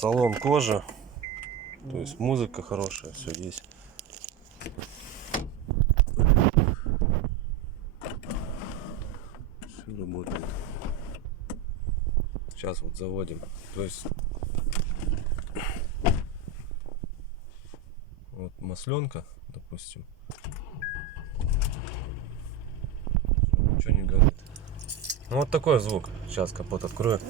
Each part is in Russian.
Салон кожа, то есть музыка хорошая, все есть. Все работает. Сейчас вот заводим. То есть вот масленка, допустим. Ничего не горит. Ну вот такой звук. Сейчас капот открою.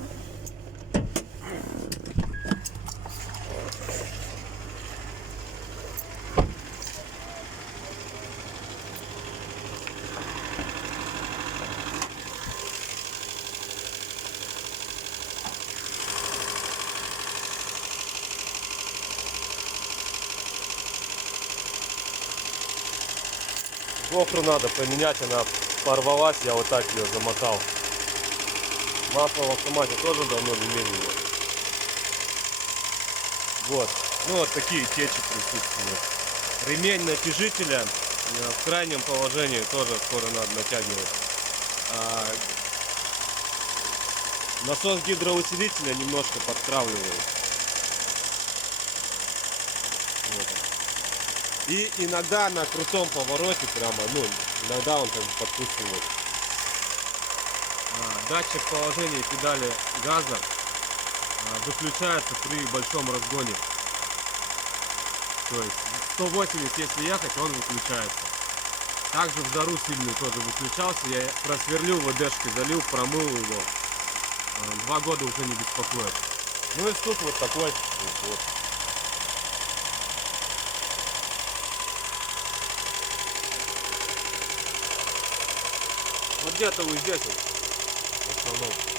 Гофру надо поменять, она порвалась, я вот так ее замотал. Масло в автомате тоже давно не менял. Вот. Ну вот такие течи присутствуют. Ремень натяжителя в крайнем положении тоже скоро надо натягивать. Насос гидроусилителя немножко подтравливает. Вот. И иногда на крутом повороте прямо, ну, иногда он как бы подкусывает. Датчик положения педали газа выключается при большом разгоне. То есть 180, если ехать, он выключается. Также в жару сильный тоже выключался. Я просверлил ВДшкой, залил, промыл его. 2 года уже не беспокоит. Ну и тут вот такой вот. Вот где-то вот здесь вот, в основном.